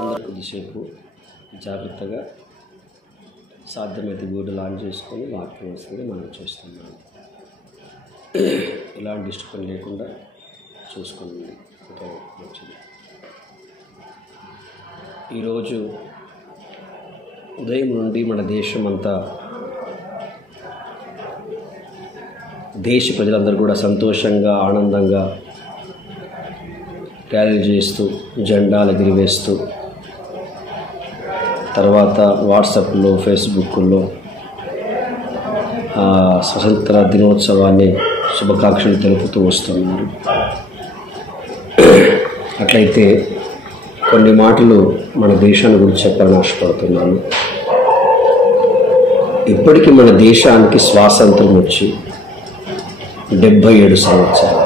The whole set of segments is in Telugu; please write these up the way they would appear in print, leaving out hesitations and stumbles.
అందరు కొద్దిసేపు జాగ్రత్తగా సాధ్యమైతే వీడియోలు ఆన్ చేసుకొని వాక్యం వస్తుంది మనం చేస్తున్నాం. ఎలాంటి డిస్టర్బెన్స్ లేకుండా చూసుకోండి, మంచిది. ఈరోజు ఉదయం నుండి మన దేశం అంతా, దేశ ప్రజలందరూ కూడా సంతోషంగా ఆనందంగా ర్యాలీలు చేస్తూ జెండాలు ఎగిరివేస్తూ, తర్వాత వాట్సాప్లో ఫేస్బుక్లో స్వతంత్ర దినోత్సవాన్ని శుభాకాంక్షలు తెలుపుతూ వస్తున్నారు. అట్లయితే కొన్ని మాటలు మన దేశాన్ని గురించి చెప్పాలని ఆశపడుతున్నాను. ఇప్పటికీ మన దేశానికి స్వాతంత్రం వచ్చి 77 సంవత్సరాలు.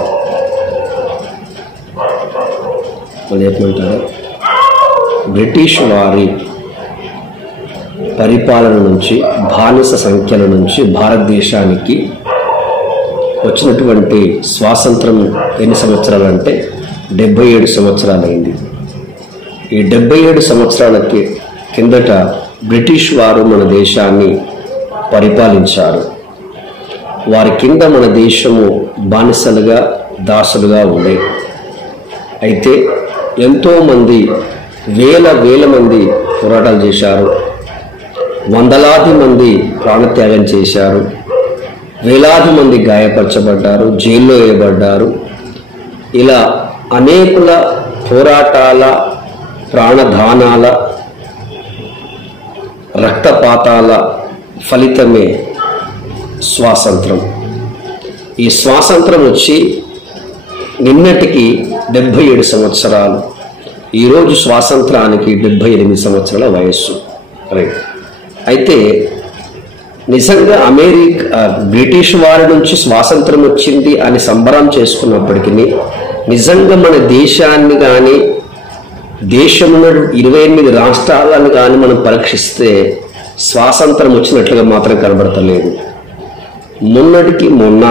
వాళ్ళు చెప్పమంటారు, బ్రిటిష్ వారి పరిపాలన నుంచి, బానిస సంఖ్యల నుంచి భారతదేశానికి వచ్చినటువంటి స్వాతంత్రం ఎన్ని సంవత్సరాలు అంటే 77 సంవత్సరాలైంది. ఈ 77 సంవత్సరాలకి కిందట బ్రిటిష్ వారు మన దేశాన్ని పరిపాలించారు. వారి కింద మన దేశము బానిసలుగా, దాసులుగా ఉండే. అయితే ఎంతోమంది, వేల మంది పోరాటాలు చేశారు, వందలాది మంది ప్రాణత్యాగం చేశారు, వేలాది మంది గాయపరచబడ్డారు, జైల్లో వేయబడ్డారు. ఇలా అనేకుల పోరాటాల, ప్రాణదానాల, రక్తపాతాల ఫలితమే స్వాతంత్రం. ఈ స్వాతంత్రం వచ్చి నిన్నటికి 77 సంవత్సరాలు. ఈరోజు స్వాతంత్రానికి 78 సంవత్సరాల వయస్సు. రైట్. అయితే నిజంగా బ్రిటిష్ వారి నుంచి స్వాతంత్రం వచ్చింది అని సంబరం చేసుకున్నప్పటికీ, నిజంగా మన దేశాన్ని కానీ, దేశంలో 28 రాష్ట్రాలను కానీ మనం పరీక్షిస్తే స్వాతంత్రం వచ్చినట్లుగా మాత్రం కనబడతలేదు. మొన్నటికి మొన్న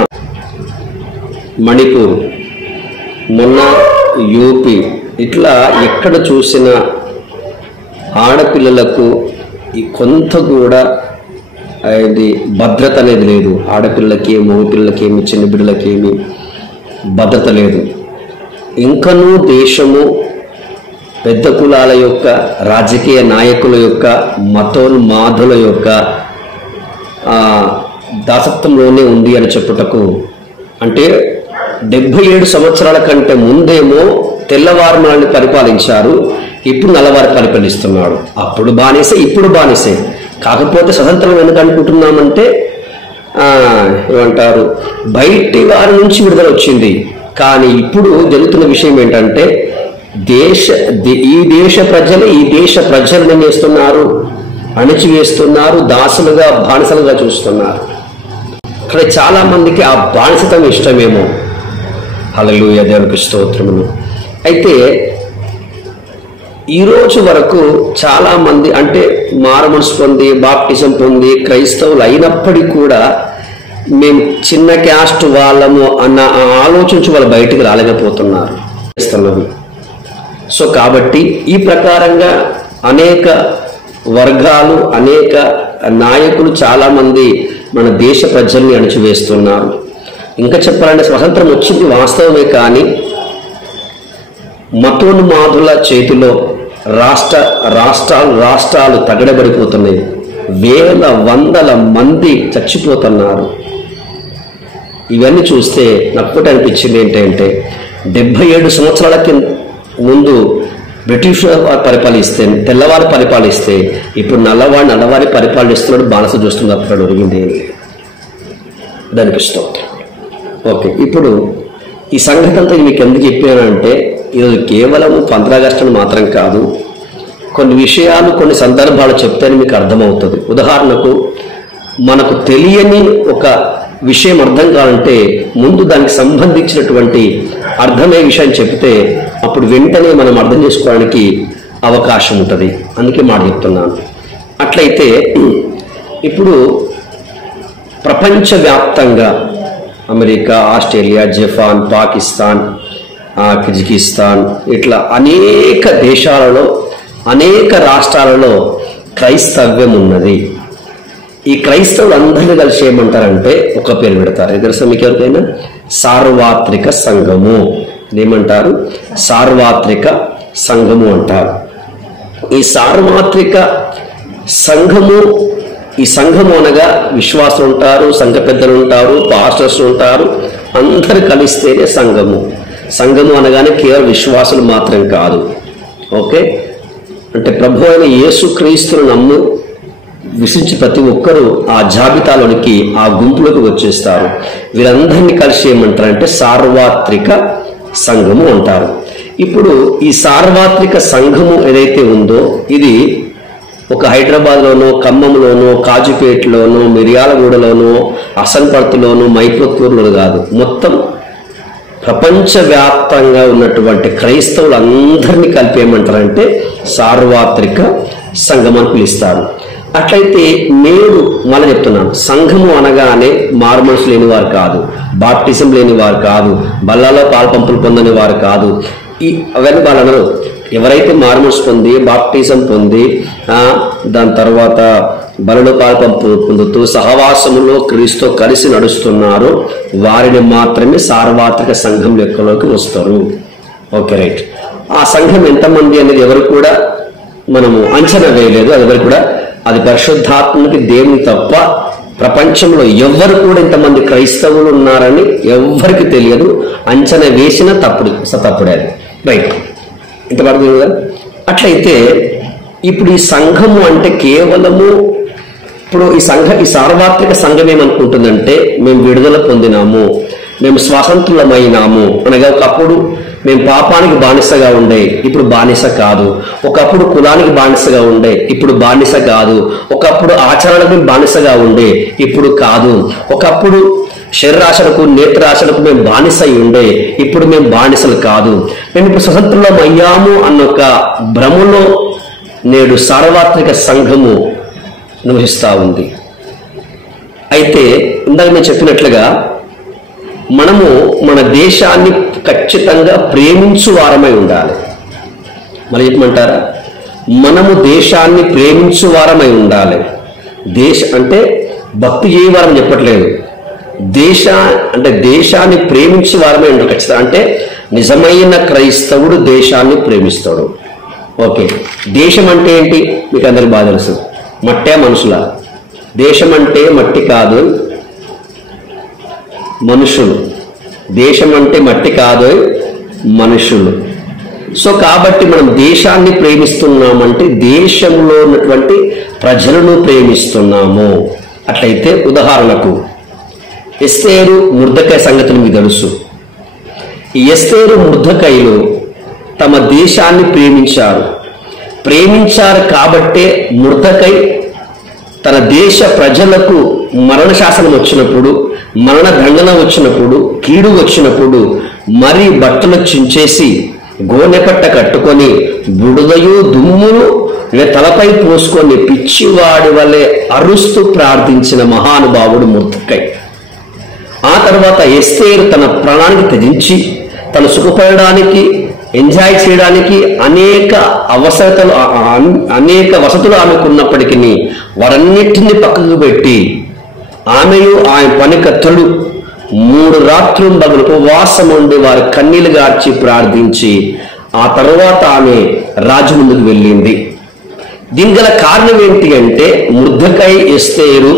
మణిపూర్, మొన్న యూపీ, ఇట్లా ఎక్కడ చూసినా ఆడపిల్లలకు కొంత కూడా అది భద్రత అనేది లేదు. ఆడపిల్లలకి, మగపిల్లలకేమి, చిన్న బిడ్డలకేమి భద్రత లేదు. ఇంకనూ దేశము పెద్ద కులాల యొక్క, రాజకీయ నాయకుల యొక్క, మతోన్మాదుల యొక్క దాసత్వంలోనే ఉంది అని చెప్పుటకు, అంటే 77 సంవత్సరాల కంటే ముందేమో తెల్లవారుని పరిపాలించారు, ఇప్పుడు నల్లవారు పరిపాలిస్తున్నాడు. అప్పుడు బానిసే, ఇప్పుడు బానిసే. కాకపోతే స్వతంత్రం ఎందుకు అనుకుంటున్నామంటే ఏమంటారు, బయటి వారి నుంచి విడుదల వచ్చింది. కానీ ఇప్పుడు జరుగుతున్న విషయం ఏంటంటే, ఈ దేశ ప్రజలు ఏం చేస్తున్నారు, అణిచివేస్తున్నారు, దాసులుగా, బానిసలుగా చూస్తున్నారు. ఇక్కడ చాలా మందికి ఆ బానిసత్వం ఇష్టమేమో. హల్లెలూయా, దేవునికి స్తోత్రములు. అయితే ఈరోజు వరకు చాలా మంది, అంటే మారుమనసు పొంది, బాప్టిజం పొంది క్రైస్తవులు అయినప్పటికీ కూడా మేము చిన్న క్యాస్ట్ వాళ్ళము అన్న ఆలోచించి వాళ్ళు బయటికి రాలేకపోతున్నారు. సో కాబట్టి ఈ ప్రకారంగా అనేక వర్గాలు, అనేక నాయకులు చాలా మంది మన దేశ ప్రజల్ని అణిచివేస్తున్నారు. ఇంకా చెప్పాలంటే స్వతంత్రం వచ్చింది వాస్తవమే, కానీ మతోన్మాదుల చేతిలో రాష్ట్రాలు తగడబడిపోతున్నాయి. వందల మంది చచ్చిపోతున్నారు. ఇవన్నీ చూస్తే నాకు అనిపించింది ఏంటంటే, 77 సంవత్సరాలకి ముందు బ్రిటిష్ వారు పరిపాలిస్తే, తెల్లవారు పరిపాలిస్తే, ఇప్పుడు నల్లవారి పరిపాలిస్తున్నాడు, బానిస చూస్తుంది. అక్కడ ఒరిగింది ఏం లేదు. దానికి ఇష్టం. ఓకే, ఇప్పుడు ఈ సంగతి అంతా మీకు ఎందుకు చెప్పానంటే, ఈరోజు కేవలం 15 ఆగస్టును మాత్రం కాదు, కొన్ని విషయాలు, కొన్ని సందర్భాలు చెప్తేనే మీకు అర్థమవుతుంది. ఉదాహరణకు, మనకు తెలియని ఒక విషయం అర్థం కావాలంటే ముందు దానికి సంబంధించినటువంటి అర్థమయ్యే విషయాన్ని చెప్తే అప్పుడు వెంటనే మనం అర్థం చేసుకోవడానికి అవకాశం ఉంటుంది. అందుకే మాట చెప్తున్నాను. అట్లయితే ఇప్పుడు ప్రపంచవ్యాప్తంగా America, Australia, Japan, Pakistan, Kyrgyzstan ఇట్లా అనేక దేశాలలో అనేక రాష్ట్రాలలో క్రైస్తవ్యం ఉన్నది. ఈ క్రైస్తవులు అందరినీ కలిసి ఏమంటారంటే ఒక పేరు పెడతారు. ఎదురు మీకు ఎవరికైనా సార్వత్రిక సంఘము ఏమంటారు? సార్వత్రిక సంఘము అంటారు. ఈ సార్వత్రిక సంఘము, ఈ సంఘము అనగా విశ్వాసులు ఉంటారు, సంఘ పెద్దలు ఉంటారు, పాస్టర్స్ ఉంటారు, అందరు కలిస్తేనే సంఘము. సంఘము అనగానే కేవలం విశ్వాసులు మాత్రం కాదు. ఓకే, అంటే ప్రభు అయిన యేసుక్రీస్తును నమ్ము విశ్వసించి ప్రతి ఒక్కరూ ఆ జాబితాలోనికి, ఆ గుంపులోకి వచ్చేస్తారు. వీరందరినీ కలిసి ఏమంటారంటే సార్వత్రిక సంఘము అంటారు. ఇప్పుడు ఈ సార్వత్రిక సంఘము ఏదైతే ఉందో ఇది ఒక హైదరాబాద్లోనో, ఖమ్మంలోనో, కాజుపేటలోనో, మిర్యాలగూడలోనో, అసన్పర్తిలోనో, మైపత్తూరులోనో కాదు, మొత్తం ప్రపంచవ్యాప్తంగా ఉన్నటువంటి క్రైస్తవులందరినీ కలిపి ఏమంటారంటే సార్వత్రిక సంఘం అని పిలుస్తారు. అట్లయితే నేడు మళ్ళీ చెప్తున్నాను, సంఘము అనగానే మారుమనసు లేని వారు కాదు, బాప్టిజం లేని వారు కాదు, బల్లాలో పాల్పంపులు పొందని వారు కాదు. అవన్నీ వాళ్ళను ఎవరైతే మారుమనసు పొంది బాప్టిజం పొంది దాని తర్వాత బలలో పాల్పంపు పొందుతూ సహవాసములో క్రీస్తు కలిసి నడుస్తున్నారో వారిని మాత్రమే సార్వత్రిక సంఘం లెక్కలోకి వస్తారు. Okay, right. ఆ సంఘం ఎంతమంది అనేది ఎవరు కూడా మనము అంచనా వేయలేదు. అది ఎవరు కూడా, అది పరిశుద్ధాత్మకి దేవుని తప్ప ప్రపంచంలో ఎవ్వరు కూడా ఇంతమంది క్రైస్తవులు ఉన్నారని ఎవ్వరికి తెలియదు. అంచనా వేసిన తప్పుడే అది. రైట్, ఇంతవరకు కదా. అట్లయితే ఇప్పుడు ఈ సంఘము అంటే కేవలము ఇప్పుడు ఈ సార్వత్రిక సంఘం ఏమనుకుంటుందంటే మేము విడుదల పొందినాము, మేము స్వాతంత్రులమైనాము అనగా ఒకప్పుడు మేము పాపానికి బానిసగా ఉండే, ఇప్పుడు బానిస కాదు. ఒకప్పుడు కులానికి బానిసగా ఉండే, ఇప్పుడు బానిస కాదు. ఒకప్పుడు ఆచరణకు బానిసగా ఉండే, ఇప్పుడు కాదు. ఒకప్పుడు శరీరాశలకు నేత్రాశలకు మేము బానిస అయి ఉండే, ఇప్పుడు మేము బానిసలు కాదు. మేము ఇప్పుడు స్వతంత్రం అయ్యాము అన్నొక భ్రమలో నేడు సార్వత్రిక సంఘము నివసిస్తూ ఉంది. అయితే ఇందాక నేను చెప్పినట్లుగా మనము మన దేశాన్ని ఖచ్చితంగా ప్రేమించు వారమై ఉండాలి. మళ్ళీ చెప్పమంటారా? మనము దేశాన్ని ప్రేమించు వారమై ఉండాలి. అంటే భక్తి చేయవారని చెప్పట్లేదు, దేశాన్ని ప్రేమించే వారమే ఉండాలి ఖచ్చితంగా. అంటే నిజమైన క్రైస్తవుడు దేశాన్ని ప్రేమిస్తాడు. ఓకే, దేశం అంటే ఏంటి మీకు అందరికి బాగా తెలుసు. మట్టే మనుషుల దేశం అంటే మట్టి కాదు, మనుషులు. దేశం అంటే మట్టి కాదు, మనుషులు. సో కాబట్టి మనం దేశాన్ని ప్రేమిస్తున్నామంటే దేశంలో ఉన్నటువంటి ప్రజలను ప్రేమిస్తున్నాము. అట్లయితే ఉదాహరణకు ఎస్తేరు ముర్దకై సంగతులు మీకు తెలుసు. ఈ ఎస్తేరు ముర్దకైలు తమ దేశాన్ని ప్రేమించారు కాబట్టే ముర్దకై తన దేశ ప్రజలకు మరణ శాసనం వచ్చినప్పుడు, మరణ దండన వచ్చినప్పుడు, కీడు వచ్చినప్పుడు మరీ బట్టలు చించేసి గోనెపట్ట కట్టుకొని బుడదయు దుమ్మును తలపై పోసుకొని పిచ్చివాడి వలె అరుస్తూ ప్రార్థించిన మహానుభావుడు ముర్దకై. ఆ తర్వాత ఎస్తేరు తన ప్రాణానికి త్యజించి తను సుఖపడడానికి, ఎంజాయ్ చేయడానికి అనేక వసతులు ఆమెకున్నప్పటికీ వారన్నిటిని పక్కకు పెట్టి ఆమెయు ఆయన పనికత్తులు 3 రాత్రులు పగలు ఉపవాసం ఉండి వారు కన్నీళ్లు గార్చి ప్రార్థించి ఆ తర్వాత ఆమె రాజు ముందుకు వెళ్ళింది. దీని గల కారణం ఏంటి అంటే ముర్దకై ఎస్తేరు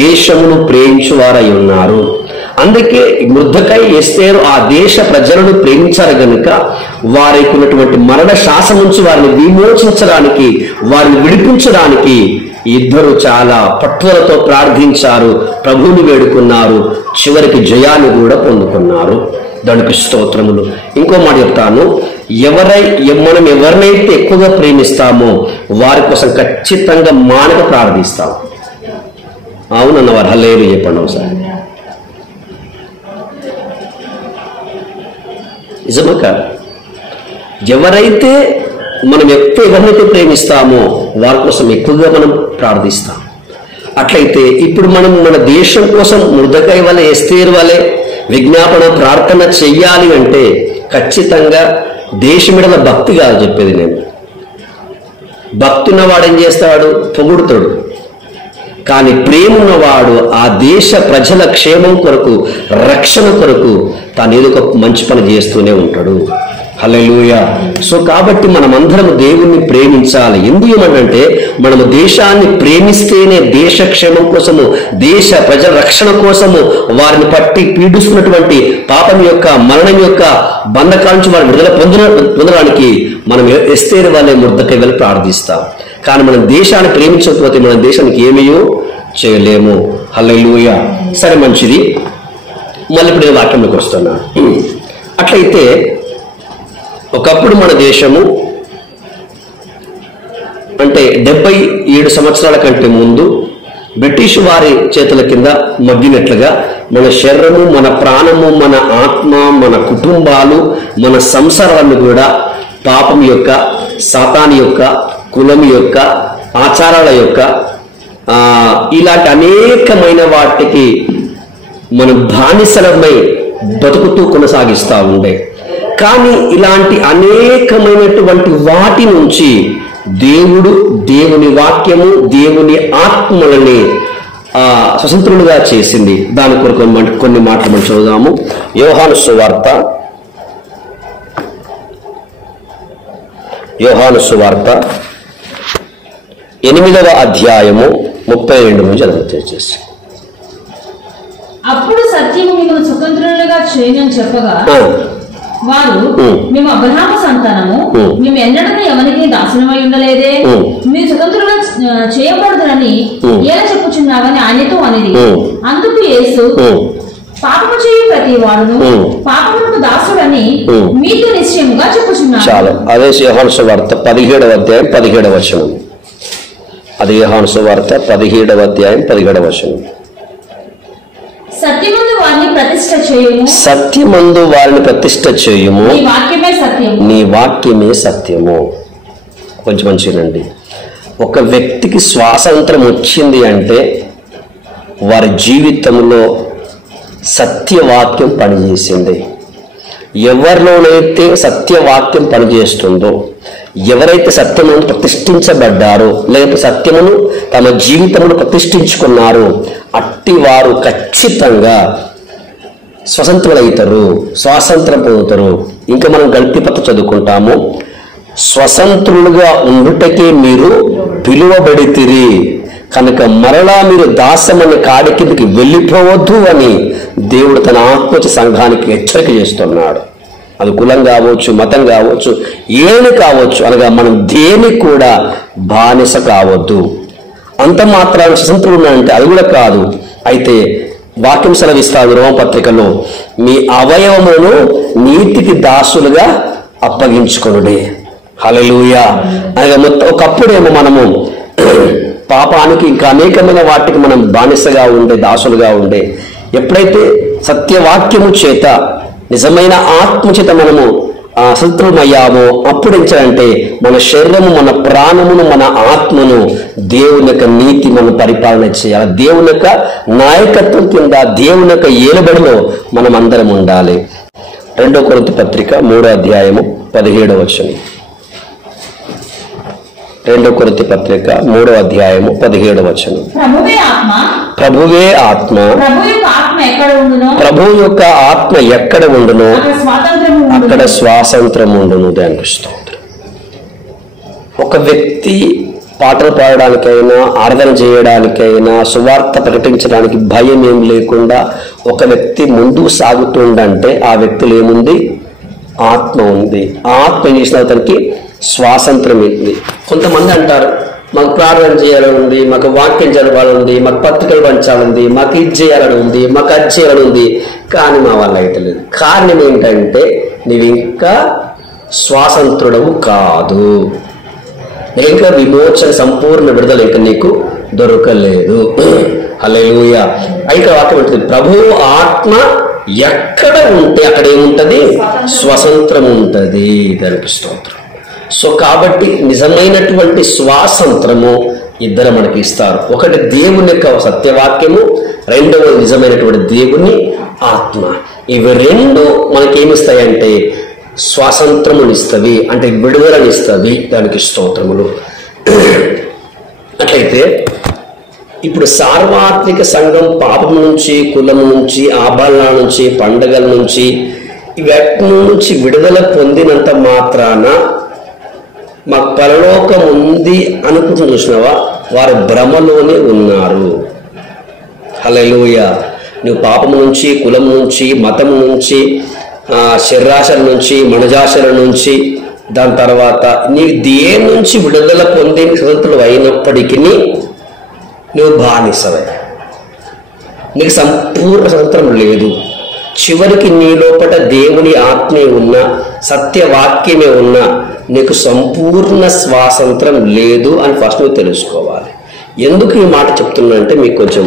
దేశమును ప్రేమించువారై ఉన్నారు. అందుకే ముర్దకై ఎస్తేరు ఆ దేశ ప్రజలను ప్రేమించారు గనుక వారికి ఉన్నటువంటి మరణ శాసనం నుంచి వారిని విమోచించడానికి, వారిని విడిపించడానికి ఇద్దరు చాలా పట్టుదలతో ప్రార్థించారు, ప్రభువుని వేడుకున్నారు, చివరికి జయాన్ని కూడా పొందుకున్నారు. దానికి స్తోత్రములు. ఇంకో మాట చెప్తాను, మనం ఎవరినైతే ఎక్కువగా ప్రేమిస్తామో వారి కోసం ఖచ్చితంగా మానక ప్రార్థిస్తాం. అవునన్నవారు హల్లెలూయా చెప్పండి ఒకసారి. నిజమే కాదు? ఎవరైతే మనం ఎవరినైతే ప్రేమిస్తామో వారి కోసం ఎక్కువగా మనం ప్రార్థిస్తాం. అట్లయితే ఇప్పుడు మనం మన దేశం కోసం ముర్దకై వలె ఎస్తేరు వలె విజ్ఞాపన ప్రార్థన చెయ్యాలి అంటే ఖచ్చితంగా దేశమిడల భక్తి కాదు చెప్పేది నేను. భక్తున్నవాడు ఏం చేస్తాడు? పొగుడుతాడు. కానీ ప్రేమ ఉన్నవాడు ఆ దేశ ప్రజల క్షేమం కొరకు, రక్షణ కొరకు తాను ఏదో ఒక మంచి పని చేస్తూనే ఉంటాడు. హల్లెలూయా. సో కాబట్టి మనమందరం దేవుణ్ణి ప్రేమించాలి. ఎందుకంటే మనము దేశాన్ని ప్రేమిస్తేనే దేశ క్షేమం కోసము, దేశ ప్రజల రక్షణ కోసము, వారిని పట్టి పీడిస్తున్నటువంటి పాపం యొక్క, మరణం యొక్క బంధకాల నుంచి వారిని విడుదల పొందడానికి మనం ఎస్తేరు వాళ్ళే ముద్దకై వెళ్ళి ప్రార్థిస్తాం. కానీ మనం దేశాన్ని ప్రేమించకపోతే మన దేశానికి ఏమీయో చేయలేము. హల్లెలూయా. సరే, మంచిది. మళ్ళీ ఇప్పుడు నేను వాక్యంలోకి వస్తున్నా. అట్లయితే ఒకప్పుడు మన దేశము అంటే 77 సంవత్సరాల కంటే ముందు బ్రిటిష్ వారి చేతుల కింద మగ్గినట్లుగా మన శరీరము, మన ప్రాణము, మన ఆత్మ, మన కుటుంబాలు, మన సంసారాలను కూడా పాపం యొక్క, సాతాను యొక్క, కులం యొక్క, ఆచారాల యొక్క ఇలాంటి అనేకమైన వాటికి మనం బానిసలమై బతుకుతూ కొనసాగిస్తూ ఉండే. కానీ ఇలాంటి అనేకమైనటువంటి వాటి నుంచి దేవుడు, దేవుని వాక్యము, దేవుని ఆత్మలని స్వతంత్రులుగా చేసింది. దాని కొరకు కొన్ని మాటలు మనం చదువుదాము. యోహాను సువార్త 8వ అధ్యాయము 32 నుంచి చదివేసి. అప్పుడు సత్యము మిమ్మల్ని స్వతంత్రులుగా చేయని చెప్పగా వారు, మేము అబ్రహాము సంతానము, మేము ఎన్నడూ ఎవరికి దాసనమై ఉండలేదే, మీరు స్వతంత్రులుగా చేయకూడదని ఎలా చెప్పుచున్నావని ఆయనతో అనేది. అందుకు యేసు, పాపము చేయు ప్రతి వాడును పాపమునకు దాసుడని మీతో నిశ్చయముగా చెప్పుచున్నాను. చాలు. అదే యోహాను సువార్త 17వ అధ్యాయం 17వ వచనం. అది యోహాను సువార్త 17వ అధ్యాయం 17వ వచనం. సత్యమందు వారిని ప్రతిష్ఠ చేయుము, సత్యమందు వారిని ప్రతిష్ఠ చేయుము, నీ వాక్యమే సత్యము, నీ వాక్యమే సత్యము. కొంచెం మంచిదండి. ఒక వ్యక్తికి స్వాతంత్రం వచ్చింది అంటే వారి జీవితంలో సత్యవాక్యం పనిచేసింది. ఎవరిలోనైతే సత్యవాక్యం పనిచేస్తుందో, ఎవరైతే సత్యమును ప్రతిష్ఠించబడ్డారో, లేకపోతే సత్యమును తమ జీవితంలో ప్రతిష్ఠించుకున్నారో అట్టి వారు ఖచ్చితంగా స్వతంత్రులవుతారు, స్వాతంత్రం పొందుతారు. ఇంకా మనం గల్తీపత్ర చదువుకుంటాము. స్వతంత్రులుగా ఉండుటకే మీరు పిలువబడితిరి కనుక మరలా మీరు దాసమని కాడి కిందకి వెళ్ళిపోవద్దు అని దేవుడు తన ఆత్మచ సంఘానికి హెచ్చరిక చేస్తున్నాడు. అది కులం కావచ్చు, మతం కావచ్చు, ఏమి కావచ్చు, అనగా మనం దేనికి కూడా బానిస కావద్దు. అంత మాత్రాన్ని స్వతంత్రులు ఉన్నాయంటే అది కూడా కాదు. అయితే వాక్యం సెలవిస్తాడు రోమపత్రికలో, మీ అవయవములను నీతికి దాసులుగా అప్పగించుకొనుడే. హల్లెలూయా. అనగా మొత్తం ఒకప్పుడేమో మనము పాపానికి ఇంకా అనేకమైన వాటికి మనం బానిసగా ఉండే, దాసులుగా ఉండే. ఎప్పుడైతే సత్యవాక్యము చేత, నిజమైన ఆత్మ చేత మనము స్వతంత్రమయ్యామో అప్పుడు ఏంటంటే మన శరీరము, మన ప్రాణమును, మన ఆత్మను దేవుని యొక్క నీతి మనం పరిపాలన చేయాలి. దేవుని యొక్క నాయకత్వం కింద, దేవుని యొక్క ఏలుబడిలో మనం అందరం ఉండాలి. 2 కొరింథీ పత్రిక 3వ అధ్యాయము 17వ వచనం. 2 కొరింథీ పత్రిక 3వ అధ్యాయము 17వ వచనం. ప్రభువే ఆత్మ, ప్రభు యొక్క ఆత్మ ఎక్కడ ఉండునో అక్కడ స్వాతంత్రం ఉండును. దానికి స్తోత్రం. ఒక వ్యక్తి పాటలు పాడడానికైనా, ఆరాధన చేయడానికైనా, సువార్త ప్రకటించడానికి భయం ఏం లేకుండా ఒక వ్యక్తి ముందుకు సాగుతుండంటే ఆ వ్యక్తిలో ఏముంది? ఆత్మ ఉంది. ఆత్మ ఏం చేసిన అతనికి స్వాతంత్రం ఉంది. కొంతమంది అంటారు, మాకు ప్రార్థన చేయాలని ఉంది, మాకు వాక్యం చదవాలని ఉంది, మాకు పత్రికలు పంచాలని, మాకు ఇది చేయాలని ఉంది, మాకు అది చేయాలని ఉంది, కానీ మా వల్ల అయితే లేదు. కారణం ఏంటంటే నీవు ఇంకా స్వాతంత్రుడవు కాదు. ఇంకా విమోచన, సంపూర్ణ విడుదల ఇంకా నీకు దొరకలేదు. హల్లెలూయా. అయితే వాక్యం ఉంటుంది, ప్రభు ఆత్మ ఎక్కడ ఉంటే అక్కడ ఏముంటది? స్వతంత్రం ఉంటది. దానికి స్తోత్రం. సో కాబట్టి నిజమైనటువంటి స్వాతంత్రము ఇద్దరు మనకి ఇస్తారు. ఒకటి దేవుని యొక్క సత్యవాక్యము, రెండవది నిజమైనటువంటి దేవుని ఆత్మ. ఇవి రెండు మనకేమిస్తాయంటే స్వాతంత్రమునిస్తవి, అంటే విడుదలనిస్తవి. దానికి స్తోత్రములు. అట్లయితే ఇప్పుడు సార్వత్రిక సంఘం పాపం నుంచి, కులం నుంచి, ఆభరణాల నుంచి, పండగల నుంచి, వీటి నుంచి విడుదల పొందినంత మాత్రాన మాకు పరలోకం ఉంది అనుకుంటున్న చూసినావా, వారు భ్రమలోనే ఉన్నారు. హల్లెలూయా. నువ్వు పాపం నుంచి, కులం నుంచి, మతం నుంచి, శరీరాశల నుంచి, మనజాశల నుంచి, దాని తర్వాత నీ దేని నుంచి విడుదల పొంది స్వతంత్రులు అయినప్పటికీ నువ్వు బానిసవే. నీకు సంపూర్ణ స్వతంత్రం లేదు. చివరికి నీ లోపల దేవుని ఆత్మే ఉన్న, సత్యవాక్యమే ఉన్న, నీకు సంపూర్ణ స్వాతంత్రం లేదు అని ఫస్ట్ నువ్వు తెలుసుకోవాలి. ఎందుకు ఈ మాట చెప్తున్నా అంటే మీకు కొంచెం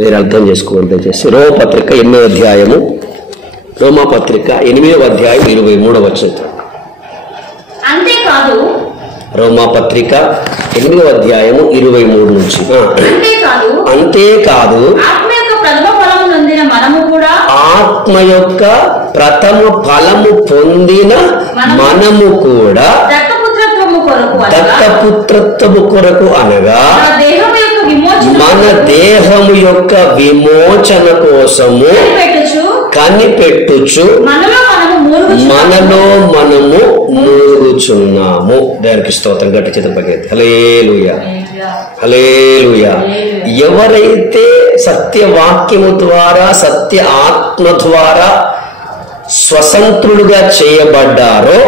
మీరు అర్థం చేసుకోవాలి దయచేసి. రోమపత్రిక 8వ అధ్యాయము, రోమపత్రిక 8వ అధ్యాయం 23వ వచనం. అంతేకాదు, రోమపత్రిక 8వ అధ్యాయము 23 నుంచి. అంతేకాదు ఆత్మ యొక్క ప్రథమ ఫలము పొందిన మనము కూడా దత్తపుత్రత్వము కొరకు అనగా మన దేహము యొక్క విమోచన కోసము కనిపెట్టుచు మనలో మనము మూలుగుచున్నాము. దేవునికి స్తోత్రం. గట్టి చిత్రపతి. హల్లెలూయా, హల్లెలూయా. ఎవరైతే సత్యవాక్యము ద్వారా, సత్య ఆత్మ ద్వారా స్వతంత్రులుగా చేయబడ్డారో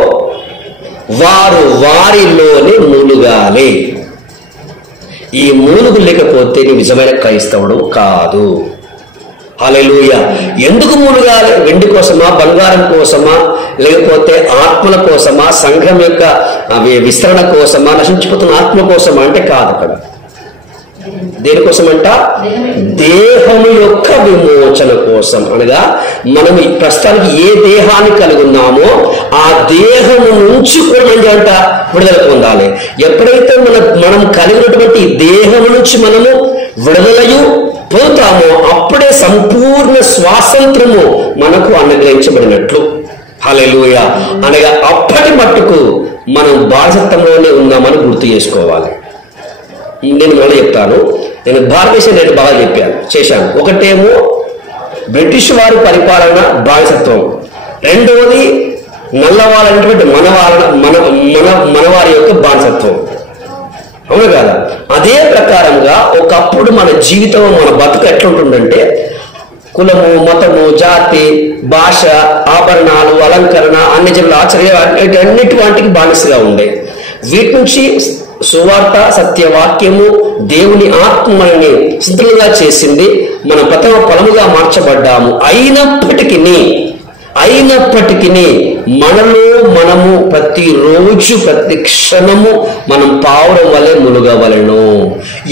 వారు వారిలోనే మూలుగాలి. ఈ మూలుగు లేకపోతే నీ నిజమైన క్రైస్తవుడు కాదు. హల్లెలూయా. ఎందుకు మూలుగాలి? వెండి కోసమా, బంగారం కోసమా, లేకపోతే ఆత్మల కోసమా, సంఘం యొక్క విస్తరణ కోసమా, నశించిపోతున్న ఆత్మ కోసమా అంటే కాదు. అక్కడ దేనికోసమంట? దేహము యొక్క విమోచన కోసం. అనగా మనం ప్రస్తుతానికి ఏ దేహాన్ని కలిగి ఉన్నామో ఆ దేహము నుంచి కూడా అంట విడుదల పొందాలి. ఎప్పుడైతే మనం కలిగినటువంటి దేహము నుంచి మనము విడుదలయు పొందుతామో అప్పుడే సంపూర్ణ స్వాతంత్రము మనకు అనుగ్రహించబడినట్లు. హల్లెలూయా. అనగా అప్పటి మట్టుకు మనం బానిసత్వంలోనే ఉన్నామని గుర్తు చేసుకోవాలి. నేను మళ్ళీ చెప్తాను. నేను భారతదేశం నేను బాగా చేశాను. ఒకటేమో బ్రిటిష్ వారి పరిపాలన బానిసత్వం, రెండవది నల్లవాళ్ళైనటువంటి మనవారి యొక్క బానిసత్వం. అవును కదా? అదే ప్రకారంగా ఒకప్పుడు మన జీవితం, మన బతుకు ఎట్లుంటుందంటే కులము, మతము, జాతి, భాష, ఆభరణాలు, అలంకరణ, అన్ని జనుల ఆచర్య అన్నిటి వాటికి బానిసగా ఉండే. వీటి నుంచి సువార్త, సత్యవాక్యము, దేవుని ఆత్మని సిద్ధంగా చేసింది. మన ప్రథమ ఫలముగా మార్చబడ్డాము. అయినప్పటికీ మనలో మనము ప్రతిరోజు, ప్రతి క్షణము మనం పావురం వలె ములుగవలను.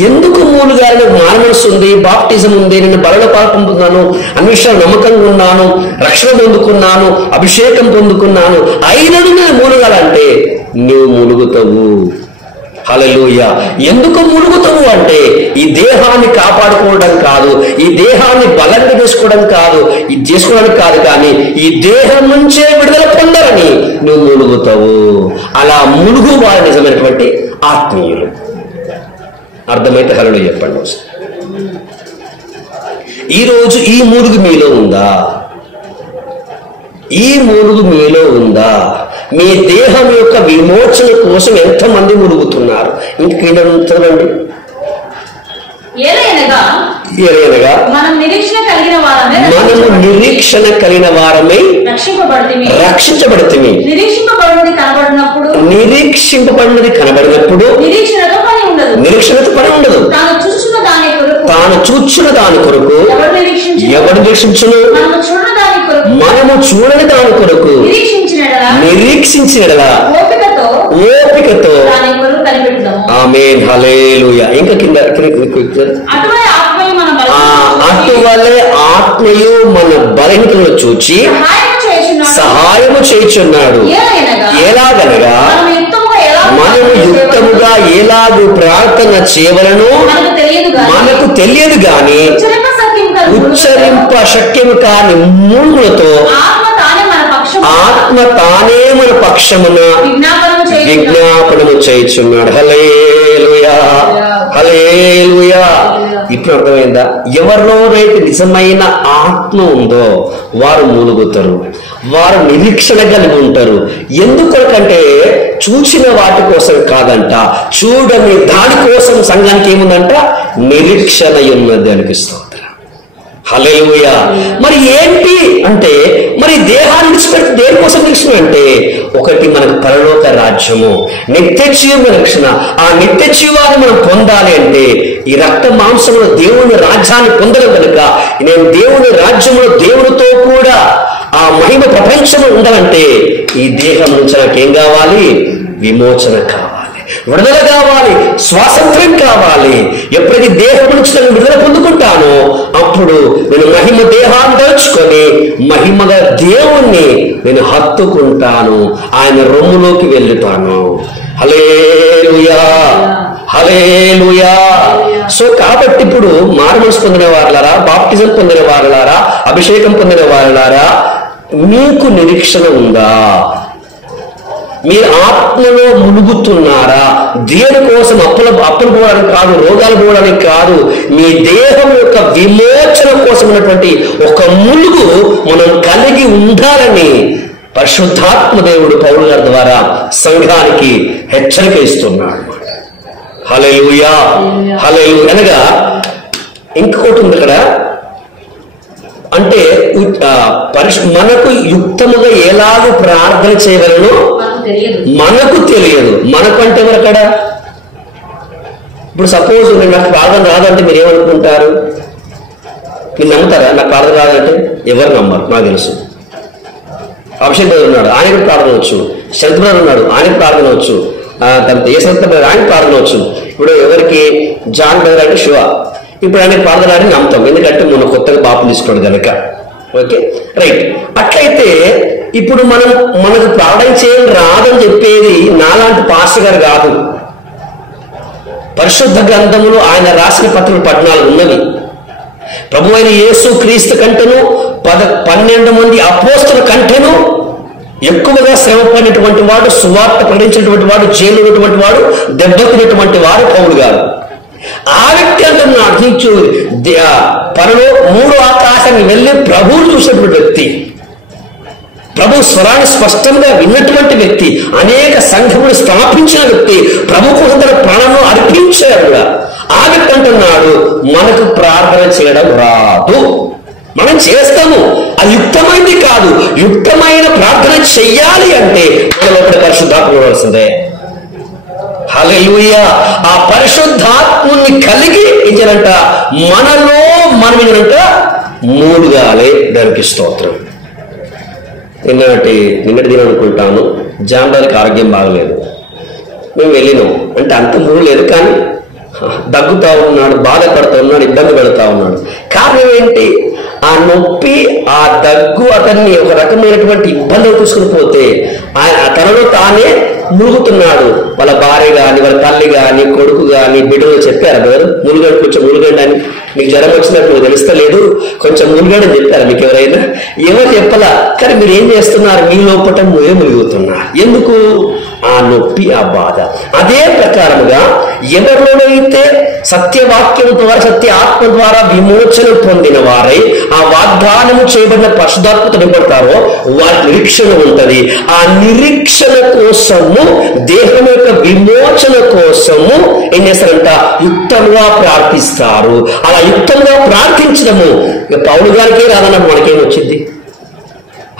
ఎందుకు మూలుగాలని మానమనసు ఉంది, బాప్టిజం ఉంది, నేను బలలో పాల్పొందుతున్నాను, అన్వేషణ నమ్మకంగా ఉన్నాను, రక్షణ పొందుకున్నాను, అభిషేకం పొందుకున్నాను, అయినది నేను మూలుగాలంటే నువ్వు ములుగుతావు. హల్లెలూయా. ఎందుకు మునుగుతావు అంటే ఈ దేహాన్ని కాపాడుకోవడం కాదు, ఈ దేహాన్ని బలంగా చేసుకోవడం కాదు, ఇది చేసుకోవడానికి కాదు, కానీ ఈ దేహం నుంచే విడుదల పొందాలని నువ్వు మునుగుతావు. అలా మునుగు వారు నిజమైనటువంటి ఆత్మీయులు. అర్థమైతే హల్లెలూయా చెప్పండి. ఈరోజు ఈ మూలుగు మీలో ఉందా? ఈ మూలుగు మీలో ఉందా? మీ దేహం యొక్క విమోచన కోసం ఎంతమంది మునుగుతున్నారు? ఇంక కింద చదవండి. మనము నిరీక్షణ కలిగిన వారమై రక్షించబడుతుంది. నిరీక్షింపబడినది కనబడినప్పుడు నిరీక్షణతో పని ఉండదు. తాను చూచున్న దాని కొరకు ఎవరు నిరీక్షించును? మనము చూడని దాని కొరకు నిరీక్షించిన ఓపికతో. ఆమేన్. హల్లెలూయా. ఇంకా కింద అటువలే ఆత్మయు మన బలహీనతలను చూచి సహాయము చేయుచున్నాడు. ఎలాగనగా మనము యుక్తముగా ఎలాగూ ప్రార్థన చేయవలనో మనకు తెలియదు గాని ఉచ్చరింప శక్యము కాని మూలుగులతో ఆత్మ తానే మన పక్షమున విజ్ఞాపనము చేయుచున్నాడు. హల్లెలూయా, హల్లెలూయా. ఇప్పుడు అర్థమైందా? ఎవరిలోనైతే నిజమైన ఆత్మ ఉందో వారు మూలుగుతారు, వారు నిరీక్షణ కలిగి ఉంటారు. ఎందుకంటే చూసిన వాటి కోసం కాదంట, చూడని దానికోసం సంఘానికి ఏముందంట? నిరీక్షణ ఉన్నది అనిపిస్తుంది. హల్లెలూయా. మరి ఏంటి అంటే, మరి దేహాన్ని విడిచిపెట్టి దేనికోసం నిరీక్షణ అంటే, ఒకటి మనకు పరలోక రాజ్యము, నిత్య జీవ రక్షణ. ఆ నిత్య జీవాన్ని మనం పొందాలి అంటే ఈ రక్త మాంసంలో దేవుని రాజ్యాన్ని పొందడం కనుక నేను దేవుని రాజ్యంలో దేవునితో కూడా ఆ మహిమ ప్రపంచంలో ఉండాలంటే ఈ దేహం నుంచి నాకేం కావాలి? విమోచన కావాలి, విడుదల కావాలి, స్వాతంత్ర్యం కావాలి. ఎప్పటికీ దేహం నుంచి నేను విడుదల పొందుకుంటానో అప్పుడు నేను మహిమ దేహాన్ని దాచుకొని మహిమగా దేవుణ్ణి నేను హత్తుకుంటాను, ఆయన రొమ్ములోకి వెళ్తాను. హల్లెలూయా, హల్లెలూయా. సో కాబట్టి ఇప్పుడు మారుమనసు పొందిన వారులారా, బాప్టిజం పొందిన వారులారా, అభిషేకం పొందిన వారులారా, మీకు నిరీక్షణ ఉందా? మీరు ఆత్మలో మునుగుతున్నారా? దేనికోసం? అప్పులు పోవడానికి కాదు, రోగాలు పోవడానికి కాదు, మీ దేహం యొక్క విమోచన కోసం ఉన్నటువంటి ఒక ములుగు మనం కలిగి ఉండాలని పరిశుద్ధాత్మ దేవుడు పౌలు గారి ద్వారా సంఘానికి హెచ్చరిక ఇస్తున్నాడు. హల్లెలూయా, హల్లెలూయా. అనగా ఇంకొకటి ఉంది ఇక్కడ, అంటే మనకు యుక్తముగా ఎలాగో ప్రార్థన చేయగలను మనకు తెలియదు. మనకు అంటే ఎవరు అక్కడ? ఇప్పుడు సపోజ్ నాకు ప్రార్థన రాదంటే మీరు ఏమనుకుంటారు? మీరు నమ్ముతారా? నాకు ప్రార్థన రాదంటే ఎవరు నమ్మరు, నాకు తెలుసు. అభిషేక్ బ్రదర్ ఉన్నాడు, ఆయనకు ప్రార్థన వచ్చు. శరత్ బ్రదర్ ఉన్నాడు, ఆయనకు ప్రార్థన వచ్చు. ఏ సంత బ్రదర్ ఆయనకు ప్రార్థన వచ్చు. ఇప్పుడు ఎవరికి? జాన్ బ్రదర్ అంటే శివ. ఇప్పుడు ఆయనకు ప్రార్థన అని నమ్ముతాం, ఎందుకంటే మొన్న కొత్తగా బాపు తీసుకోడు కనుక. Okay, right. అట్లయితే ఇప్పుడు మనకు ప్రార్థన చేయడం రాదని చెప్పేది నాలాంటి పాస్టర్ గారు కాదు. పరిశుద్ధ గ్రంథములు ఆయన రాసిన పత్రికలు 14 ఉన్నవి. ప్రభు అయిన యేసు క్రీస్తు కంటేను 12 మంది అపోస్తల కంటేను ఎక్కువగా శ్రమ పడినటువంటి వాడు, సువార్త ప్రకటించినటువంటి వాడు, జైలు ఉన్నటువంటి వాడు, దెబ్బతినటువంటి వాడు పౌలు గారు. ఆ వ్యక్తి అంటున్నాడు, పరలో 3 ఆకాశాన్ని వెళ్ళి ప్రభువును చూసినటువంటి వ్యక్తి, ప్రభు స్వరాన్ని స్పష్టంగా విన్నటువంటి వ్యక్తి, అనేక సంఘములు స్థాపించిన వ్యక్తి, ప్రభు కోసం తన ప్రాణంలో అర్పించాడు. ఆ వ్యక్తి అంటున్నాడు, మనకు ప్రార్థన చేయడం రాదు. మనం చేస్తాము, అది యుక్తమైనది కాదు. యుక్తమైన ప్రార్థన చెయ్యాలి అంటే మన లోపల పరిశుద్ధాత్మ ఉండవలసిందే. హల్లెలూయా. ఆ పరిశుద్ధాత్ముని కలిగి ఇచ్చినంట మనలో మనమేనంట మూడుగాలే. దానికి స్తోత్రం. నిన్నటి దినం అనుకుంటాను, జాంబారికి ఆరోగ్యం బాగలేదు. మేము వెళ్ళినాం, అంటే అంత మూడు లేదు, కానీ దగ్గుతా ఉన్నాడు, బాధపడుతూ ఉన్నాడు, ఇబ్బంది పెడతా ఉన్నాడు. కారణం ఏంటి? ఆ నొప్పి, ఆ దగ్గు అతన్ని ఒక రకమైనటువంటి ఇబ్బందులు తీసుకుని పోతే ఆయన తనలో తానే మునుగుతున్నాడు. వాళ్ళ భార్య కానీ, వాళ్ళ తల్లి కానీ, కొడుకు కానీ, బిడ్డలు చెప్పారు, బ్రదర్ మునుగండి, కొంచెం మునుగండి అని. మీకు జ్వరం వచ్చినట్టు తెలుస్తలేదు, కొంచెం మునుగండి అని చెప్పారు మీకు ఎవరైనా? ఎవరు చెప్పలా, కానీ మీరు ఏం చేస్తున్నారు? మీ లోపల మునుగుతున్నారు. ఎందుకు? ఆ నొప్పి, ఆ బాధ. అదే ప్రకారముగా ఎవరిలోనైతే సత్యవాక్యం ద్వారా, సత్య ఆత్మ ద్వారా విమోచన పొందిన వారై ఆ వాగ్దానము చేయబడిన పరిశుద్ధాత్మతో నింపడతారో వారి నిరీక్షణ ఉంటది. ఆ నిరీక్షణ కోసము, దేహం యొక్క విమోచన కోసము ఏం చేస్తారంట? యుక్తంగా ప్రార్థిస్తారు. అలా యుక్తంగా ప్రార్థించడము పౌలు గారికి రాదన్నప్పుడు మనకేం వచ్చింది?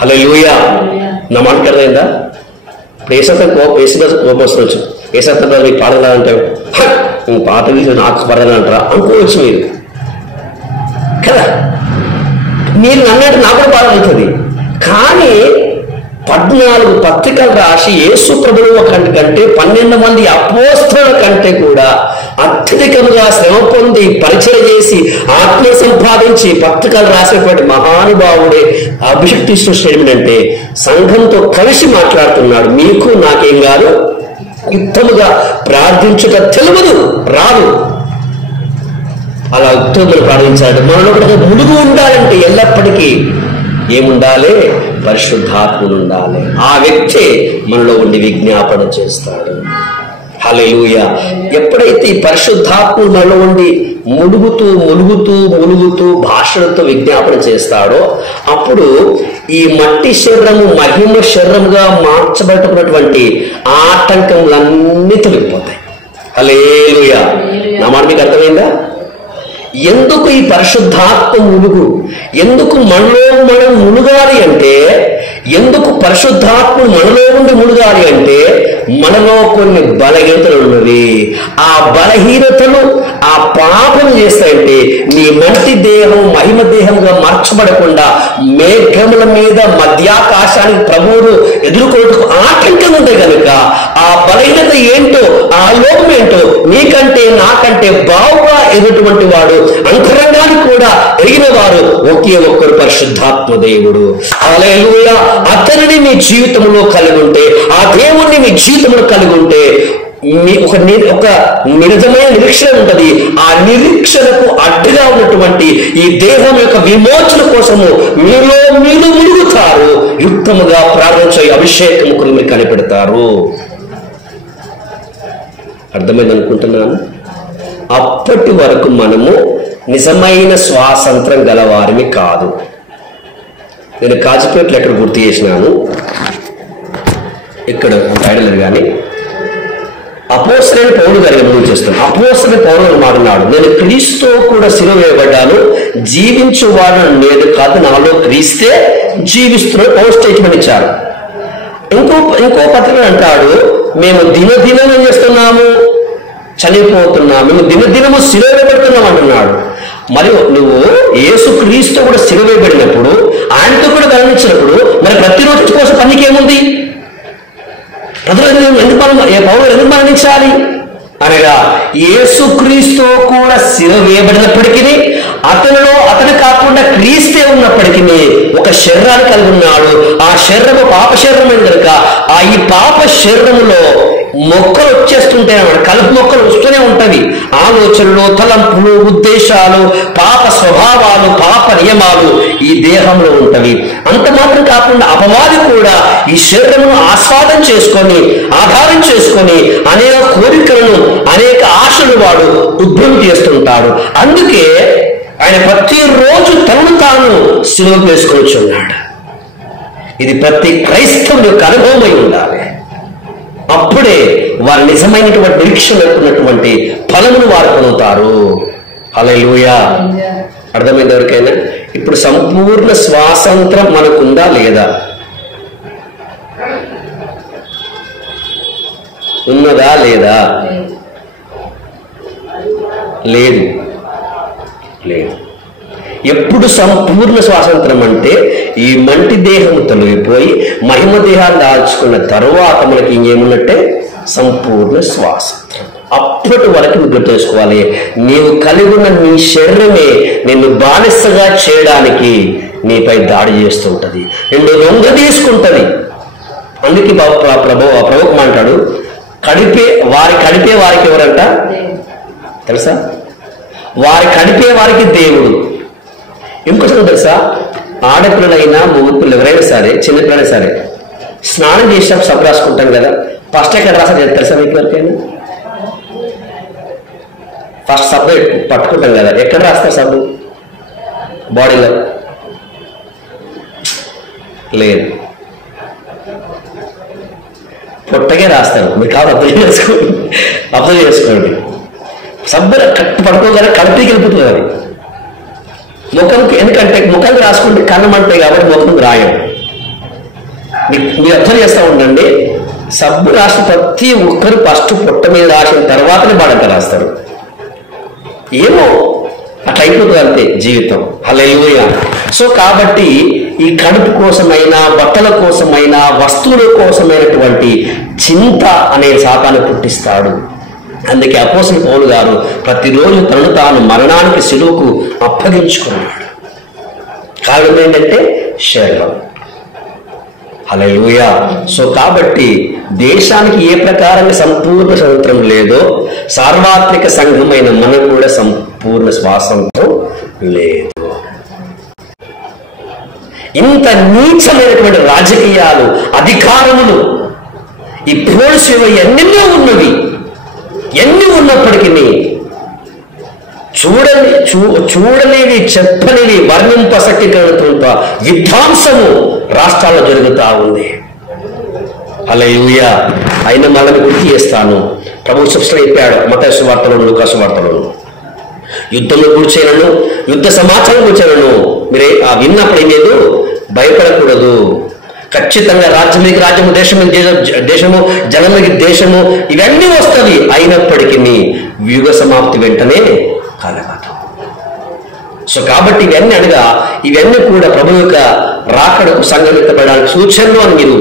హల్లెలూయా. నా మాట అర్థమైందా? ఇప్పుడు కోపం వస్తుంది. ఏసంతా మీకు పాడదా అంటే పాత నాకు పడదా అంటారా అనుకోవచ్చు మీరు కదా. మీరు అన్నట్టు నాకు కూడా బాధ అవుతుంది. కానీ 14 పత్రికలు రాసి యేసు ప్రభువు కంటే 12 మంది అపోస్తలుల కంటే కూడా అత్యధికంగా శ్రమ పొంది పరిచయం చేసి ఆత్మ సంపాదించి పత్రికలు రాసినటువంటి మహానుభావుడే అభిషక్తి స్టేట్మెంట్ అంటే సంఘంతో కలిసి మాట్లాడుతున్నాడు. మీకు నాకేం కాదు, యుక్తముగా ప్రార్థించుట తెలియదు, రాదు. అలా యుక్తంగా ప్రార్థించాలంటే మనలో కూడా మునుగు ఉండాలంటే ఎల్లప్పటికీ ఏముండాలి? పరిశుద్ధాత్ముడు ఉండాలి. ఆ వ్యక్తి మనలో ఉండి విజ్ఞాపన చేస్తాడు. హల్లెలూయా. ఎప్పుడైతే ఈ పరిశుద్ధాత్మ మనలో ఉండి ములుగుతూ భాషలతో విజ్ఞాపన చేస్తాడో అప్పుడు ఈ మట్టి శరీరము మహిమ శరీరముగా మార్చబడుతున్నటువంటి ఆటంకములన్నీ తొలగిపోతాయి. హల్లెలూయా. నా మాట మీకు అర్థమైందా? ఎందుకు ఈ పరిశుద్ధాత్మ ములుగు? ఎందుకు మనలో మనం మునుగాలి అంటే, ఎందుకు పరిశుద్ధాత్మ మనలో ఉండి మునుగాలి అంటే, మనలో కొన్ని బలహీనతలు ఉన్నవి. ఆ బలహీనతలు ఆ పాపం చేస్తాయంటే నీ మట్టి దేహం మహిమ దేహంగా మార్చబడకుండా మేఘముల మీద మధ్యాకాశానికి ప్రభువును ఎదుర్కొనేందుకు ఆటంకం ఉంది కనుక ఆ బలహీనత ఏంటో, ఆ లోపం ఏంటో నీకంటే నాకంటే బావుగా ఎదుటువంటి వాడు, అంతరంగానికి కూడా ఎరిగిన వారు ఒకే ఒక్కరు పరిశుద్ధాత్మ దేవుడు. హల్లెలూయా. అతనిని మీ జీవితంలో కలిగి ఉంటే, ఆ దేవుణ్ణి మీ జీవితంలో కలిగి ఉంటే ఒక నిజమైన నిరీక్షణ ఉంటుంది. ఆ నిరీక్షణకు అడ్డుగా ఉన్నటువంటి ఈ దేహం యొక్క విమోచన కోసము మీలో మీరు మునుగుతారు. యుక్తముగా ప్రారంభించే అభిషేకము కొరకు మీరు కనిపెడతారు. అర్థమైంది అనుకుంటున్నాను. అప్పటి వరకు మనము నిజమైన స్వాతంత్రం గలవారిని కాదు. నేను కాచిపేటలో ఎక్కడ గుర్తు చేసినాను, ఇక్కడ రాయలేదు కానీ అపోస్తలుడైన పౌలు గారి గురించి చేస్తాను. అపోస్తలుడైన పౌలు మాట్లాడు, నేను క్రీస్తుతో కూడా సిలువ వేయబడ్డాను, జీవించువాడు నేను కాదు, నాలో క్రీస్తే జీవిస్తున్నాడు. పౌలు స్టేట్మెంట్ ఇచ్చారు. ఇంకో పత్రిక అంటాడు, మేము దినదినం ఏం చేస్తున్నాము, చనిపోతున్నాము, మేము దినదినము సిలువ వేయబడుతున్నాం అంటున్నాడు. మరియు నువ్వు యేసు క్రీస్తు కూడా సిలువ వేయబడినప్పుడు ఆయనతో కూడా గమనించినప్పుడు మరి ప్రతిరోజు కోసం పనికేముంది? పౌలు ఎందుకు మరణించాలి అనగా యేసు క్రీస్తు కూడా సిలువ వేయబడినప్పటికీ అతను కాకుండా క్రీస్తే ఉన్నప్పటికీ ఒక శరీరాన్ని కలిగి ఉన్నాడు. ఆ శరీరము పాప శరీరమైన కనుక ఈ పాప శరీరములో మొక్కలు వచ్చేస్తుంటాయి అన్నమాట. కలుపు మొక్కలు వస్తూనే ఉంటవి. ఆలోచనలు, తలంపులు, ఉద్దేశాలు, పాప స్వభావాలు, పాప నియమాలు ఈ దేహంలో ఉంటవి. అంత మాత్రం కాకుండా అపవాది కూడా ఈ శరీరమును ఆస్వాదం చేసుకొని ఆధారం చేసుకొని అనేక కోరికలను అనేక ఆశలు వాడు ఉద్భవం చేస్తుంటాడు. అందుకే ఆయన ప్రతిరోజు తనను తాను సిలువ వేసుకొచ్చున్నాడు. ఇది ప్రతి క్రైస్తవుని యొక్క అనుభవమై ఉండాలి. అప్పుడే వారు నిజమైనటువంటి నిరీక్షణ ఉన్నటువంటి ఫలమును వారు పొందుతారు. హల్లెలూయా. అర్థమైంది ఎవరికైనా? ఇప్పుడు సంపూర్ణ స్వాతంత్రం మనకుందా లేదా? ఉన్నదా లేదా? లేదు. ఎప్పుడు సంపూర్ణ స్వాతంత్రం అంటే ఈ మంటి దేహం తొలగిపోయి మహిమ దేహాన్ని దాల్చుకున్న తరువాత మనకి ఇంకేమున్నట్టే సంపూర్ణ స్వాతంత్రం. అప్పటి వరకు నువ్వు గుర్తు చేసుకోవాలి, నీవు కలిగి ఉన్న నీ శరీరమే నిన్ను బానిసగా చేయడానికి నీపై దాడి చేస్తుంటది, నిన్ను లొంగ తీసుకుంటది. అందుకే ప్రభువు అంటాడు, కడిపే వారికి ఎవరంట తెలుసా? వారి కడిపే వారికి దేవుడు. ఇంకొకటి తెలుసా? ఆడపిల్లలైనా మగపిల్లలు ఎవరైనా సరే, చిన్నపిల్లలైనా సరే స్నానం చేసినప్పుడు సబ్బు రాసుకుంటాం కదా. ఫస్ట్ ఎక్కడ రాసా తెలుసా మీకు ఎవరికైనా? ఫస్ట్ సబ్బు పట్టుకుంటాం కదా, ఎక్కడ రాస్తారు సబ్బు? బాడీలో లేదు, పొట్టగే రాస్తారు. మీరు కాదు అర్థం చేసుకోండి. సబ్బు పట్టుకోగానే కడుపుకి వెళ్ళిపోతుంది అది ముఖంకి. ఎందుకంటే ముఖంకి రాసుకుంటే కన్నం అంటాయి కాబట్టి ముఖంకి రాయం. మీరు అర్థం చేస్తూ ఉండండి. సబ్బు రాసిన ప్రతి ఒక్కరు ఫస్ట్ పొట్ట మీద రాసిన తర్వాతనే బాడంతా రాస్తారు. ఏమో అట్లా అయిపోతుంది అంతే జీవితం. హల్లెలూయా. సో కాబట్టి ఈ కడుపు కోసమైనా, బట్టల కోసమైనా, వస్తువుల కోసమైనటువంటి చింత అనే శాతాన్ని పుట్టిస్తాడు. అందుకే అపోస్తలుడైన పౌలు గారు ప్రతిరోజు తనను తాను మరణానికి సిలువకు అప్పగించుకున్నాడు. కారణం ఏంటంటే శరీరం. హల్లెలూయా. సో కాబట్టి దేశానికి ఏ ప్రకారంగా సంపూర్ణ స్వాతంత్రం లేదో సార్వత్రిక సంఘమైన మనకు కూడా సంపూర్ణ స్వాతంత్రం లేదు. ఇంత నీచమైనటువంటి రాజకీయాలు, అధికారములు, ఈ పోలీసు ఎన్నెన్నో ఉన్నవి. ఎన్ని ఉన్నప్పటికీ చూడలేని చెప్పలేని వర్ణింపశక్తి కలుగుతున్న విధ్వంసము రాష్ట్రాల్లో జరుగుతూ ఉంది. హల్లెలూయా. అయినా మళ్ళీ గుర్తు చేస్తాను, ప్రభు శిక్షణ చెప్పాడు మత్తయి సువార్తలోను లూకా సువార్తలోను, యుద్ధంలో కూర్చేనను యుద్ధ సమాచారం కూర్చేనను మీరే విన్నప్పుడు ఏం లేదు, భయపడకూడదు. ఖచ్చితంగా రాజ్యమేకి రాజ్యము, దేశము జనముకి దేశము, ఇవన్నీ వస్తుంది. అయినప్పటికీ యుగ సమాప్తి వెంటనే కలగదు. సో కాబట్టి ఇవన్నీ అనగా ఇవన్నీ కూడా ప్రభు యొక్క రాకడకు సంఘటితపడడానికి సూచనలు అని మీరు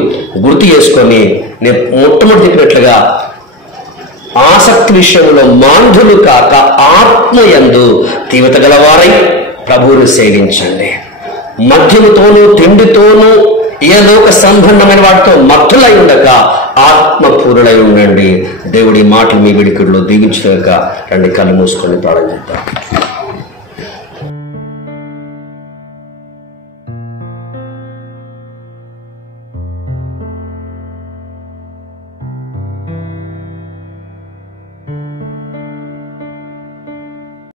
గుర్తు చేసుకొని, నేను మొట్టమొదటి చెప్పినట్లుగా ఆసక్తి విషయంలో మాంధులు కాక ఆత్మయందు తీవ్రత గలవారై ప్రభువుని సేవించండి. మద్యముతోనూ తిండితోనూ ఏ లోక సంబంధమైన వాటితో మత్తులై ఉండక ఆత్మపూరులై ఉండండి. దేవుడి మాటలు మీ విడికిడిలో దీవించలేక రండి, కళ్ళు మూసుకొని ప్రారంభిద్దాం.